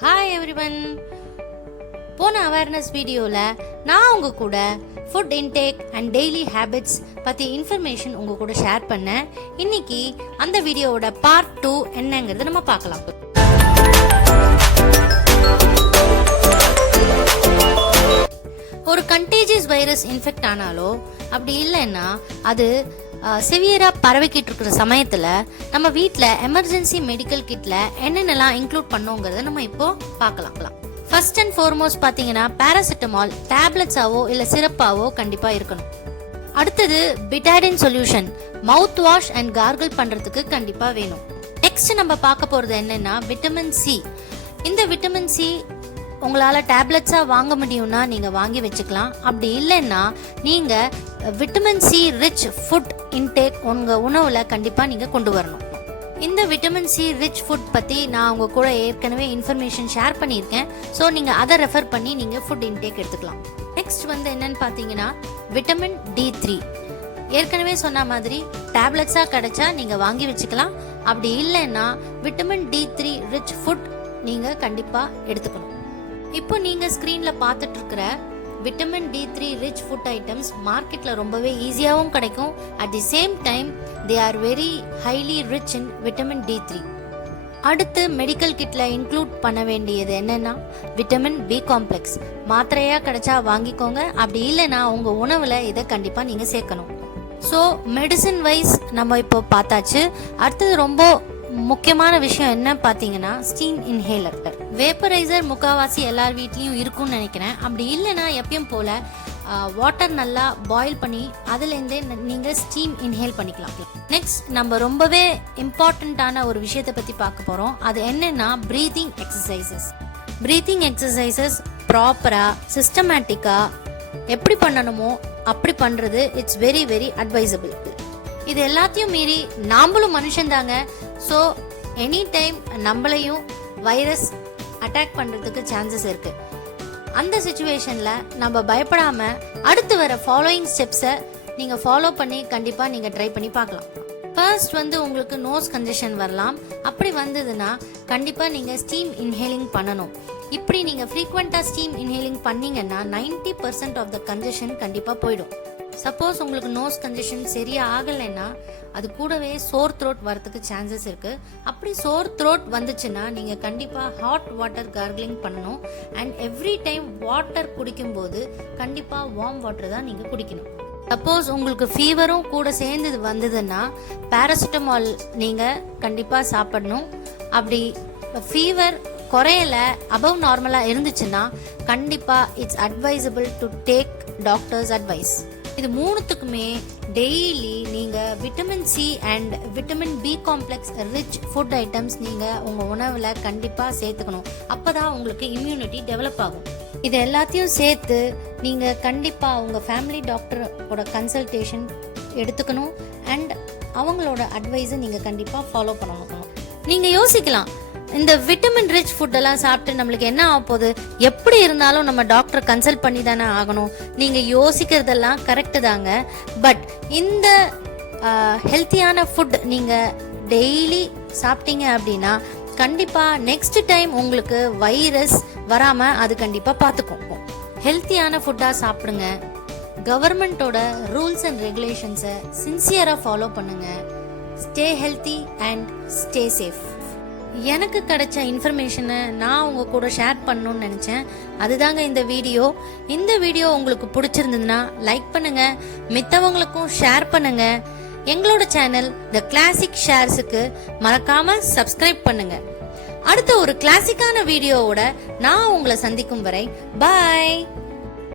Hi everyone. போன awareness வீடியோவில் நான் உங்கள் கூட food intake and daily habits பற்றி இன்ஃபர்மேஷன் உங்கள் கூட ஷேர் பண்ணேன். இன்னைக்கு அந்த வீடியோவோட பார்ட் 2 என்னங்கிறத நம்ம பார்க்கலாம். ஒரு கண்டேஜியஸ் வைரஸ் இன்ஃபெக்ட் ஆனாலோ அப்படி இல்லைன்னா அது சிவியராக பரவிக்கிட்டு இருக்கிற சமயத்தில் நம்ம வீட்டில் எமர்ஜென்சி மெடிக்கல் கிட்டில் என்னென்னலாம் இன்க்ளூட் பண்ணோங்கிறத நம்ம இப்போ பார்க்கலாம். ஃபர்ஸ்ட் அண்ட் ஃபார்மோஸ்ட் பார்த்தீங்கன்னா பாராசிட்டமால் டேப்லெட்ஸாவோ இல்லை சிரப்பாவோ கண்டிப்பாக இருக்கணும். அடுத்தது Betadine solution mouthwash and gargle பண்ணுறதுக்கு கண்டிப்பாக வேணும். நெக்ஸ்ட் நம்ம பார்க்க போகிறது என்னென்னா விட்டமின் சி. இந்த விட்டமின் சி உங்களால் டேப்லெட்ஸாக வாங்க முடியும்னா நீங்கள் வாங்கி வச்சுக்கலாம். அப்படி இல்லைன்னா நீங்கள் vitamin C rich food intake உங்கள் உணவில் கண்டிப்பாக நீங்கள் கொண்டு வரணும். இந்த விட்டமின் சி ரிச் ஃபுட் பற்றி நான் உங்கள் கூட ஏற்கனவே இன்ஃபர்மேஷன் ஷேர் பண்ணியிருக்கேன். ஸோ நீங்கள் அதை ரெஃபர் பண்ணி நீங்கள் ஃபுட் இன்டேக் எடுத்துக்கலாம். நெக்ஸ்ட் என்னன்னு பார்த்தீங்கன்னா விட்டமின் D3. ஏற்கனவே சொன்ன மாதிரி டேப்லெட்ஸாக கிடைச்சா நீங்கள் வாங்கி வச்சுக்கலாம். அப்படி இல்லைன்னா விட்டமின் D3 ரிச் ஃபுட் நீங்கள் கண்டிப்பாக எடுத்துக்கணும். இப்போ நீங்கள் ஸ்க்ரீனில் பார்த்துட்டு இருக்கிற vitamin D3 rich food items மார்க்கெட்டில் ரொம்பவே ஈஸியாகவும் கிடைக்கும். At the same time they are very highly rich in vitamin D3. அடுத்து மெடிக்கல் கிட்டில் இன்க்ளூட் பண்ண வேண்டியது என்னென்னா விட்டமின் B காம்ப்ளெக்ஸ். மாத்திரையாக கிடைச்சா வாங்கிக்கோங்க. அப்படி இல்லைன்னா உங்கள் உணவில் இதை கண்டிப்பாக நீங்கள் சேர்க்கணும். ஸோ மெடிசன் வைஸ் நம்ம இப்போ பார்த்தாச்சு. அடுத்தது ரொம்ப முக்கியமான விஷயம் என்ன பார்த்தீங்கன்னா ஸ்டீம் இன்ஹேலர். வேப்பரைசர் முக்காவாசி எல்லார் வீட்லேயும் இருக்கும்னு நினைக்கிறேன். அப்படி இல்லைன்னா எப்பயும் போல் வாட்டர் நல்லா பாயில் பண்ணி அதுலேருந்தே நீங்கள் ஸ்டீம் இன்ஹேல் பண்ணிக்கலாம். நெக்ஸ்ட் நம்ம ரொம்பவே இம்பார்ட்டண்ட்டான ஒரு விஷயத்தை பற்றி பார்க்க போகிறோம். அது என்னென்னா ப்ரீத்திங் எக்ஸசைசஸ். ப்ரீத்திங் எக்ஸசைசஸ் ப்ராப்பராக சிஸ்டமேட்டிக்காக எப்படி பண்ணணுமோ அப்படி பண்ணுறது இட்ஸ் வெரி வெரி அட்வைசபிள். இது எல்லாத்தையும் மீறி நாமளும் மனுஷன்தாங்க. ஸோ எனி டைம் நம்மளையும் வைரஸ் அட்டாக் பண்ணுறதுக்கு சான்சஸ் இருக்குது. அந்த சுச்சுவேஷனில் நம்ம பயப்படாமல் அடுத்து வர ஃபாலோயிங் ஸ்டெப்ஸை நீங்கள் ஃபாலோ பண்ணி கண்டிப்பாக நீங்கள் ட்ரை பண்ணி பார்க்கலாம். ஃபர்ஸ்ட் உங்களுக்கு நோஸ் கன்ஜெஷன் வரலாம். அப்படி வந்ததுன்னா கண்டிப்பாக நீங்கள் ஸ்டீம் இன்ஹேலிங் பண்ணணும். இப்படி நீங்கள் ஃப்ரீக்வெண்ட்டாக ஸ்டீம் இன்ஹேலிங் பண்ணிங்கன்னா 90% ஆஃப் த கன்ஜெஷன் கண்டிப்பாக போயிடும். சப்போஸ் உங்களுக்கு நோஸ் கன்ஜெஷன் சரியாக ஆகலைன்னா அது கூடவே சோர் த்ரோட் வரதுக்கு சான்சஸ் இருக்குது. அப்படி சோர் த்ரோட் வந்துச்சுன்னா நீங்கள் கண்டிப்பாக ஹாட் வாட்டர் கார்கிளிங் பண்ணணும். அண்ட் எவ்ரி டைம் வாட்டர் குடிக்கும்போது கண்டிப்பாக வார்ம் வாட்டர் தான் நீங்கள் குடிக்கணும். சப்போஸ் உங்களுக்கு ஃபீவரும் கூட சேர்ந்து வந்ததுன்னா பாராசிட்டமால் நீங்கள் கண்டிப்பாக சாப்பிடணும். அப்படி ஃபீவர் குறையல அபவ் நார்மலாக இருந்துச்சுன்னா கண்டிப்பாக it's advisable to take doctors advice. இது மூணுத்துக்குமே டெய்லி நீங்கள் vitamin C and vitamin B complex rich food items நீங்கள் உங்கள் உணவில் கண்டிப்பாக சேர்த்துக்கணும். அப்போ தான் உங்களுக்கு இம்யூனிட்டி டெவலப் ஆகும். இது எல்லாத்தையும் சேர்த்து நீங்கள் கண்டிப்பாக உங்கள் ஃபேமிலி டாக்டரோட கன்சல்டேஷன் எடுத்துக்கணும். அண்ட் அவங்களோட அட்வைஸை நீங்கள் கண்டிப்பாக ஃபாலோ பண்ணணும். நீங்கள் யோசிக்கலாம், இந்த விட்டமின் ரிச் ஃபுட்டெல்லாம் சாப்பிட்டு நம்மளுக்கு என்ன ஆக போகுது, எப்படி இருந்தாலும் நம்ம டாக்டரை கன்சல்ட் பண்ணி தானே ஆகணும். நீங்கள் யோசிக்கிறதெல்லாம் கரெக்டு தாங்க. பட் இந்த ஹெல்த்தியான ஃபுட் நீங்கள் டெய்லி சாப்பிட்டீங்க அப்படின்னா கண்டிப்பாக நெக்ஸ்ட் டைம் உங்களுக்கு வைரஸ் வராமல் அது கண்டிப்பாக பார்த்துக்கும். ஹெல்த்தியான ஃபுட்டாக சாப்பிடுங்க. கவர்மெண்ட்டோட ரூல்ஸ் அண்ட் ரெகுலேஷன்ஸை சின்சியராக ஃபாலோ பண்ணுங்கள். Stay healthy and stay safe. எனக்கு கிடைச்ச இன்ஃபர்மேஷனை நான் உங்கள் கூட ஷேர் பண்ணணும்னு நினச்சேன். அதுதாங்க இந்த வீடியோ. இந்த வீடியோ உங்களுக்கு பிடிச்சிருந்ததுன்னா லைக் பண்ணுங்கள், மித்தவங்களுக்கும் ஷேர் பண்ணுங்கள். எங்களோட சேனல் த கிளாசிக் ஷேர்ஸுக்கு மறக்காமல் சப்ஸ்கிரைப் பண்ணுங்கள். அடுத்த ஒரு கிளாசிக்கான வீடியோவோட நான் உங்களை சந்திக்கும் வரை பாய்.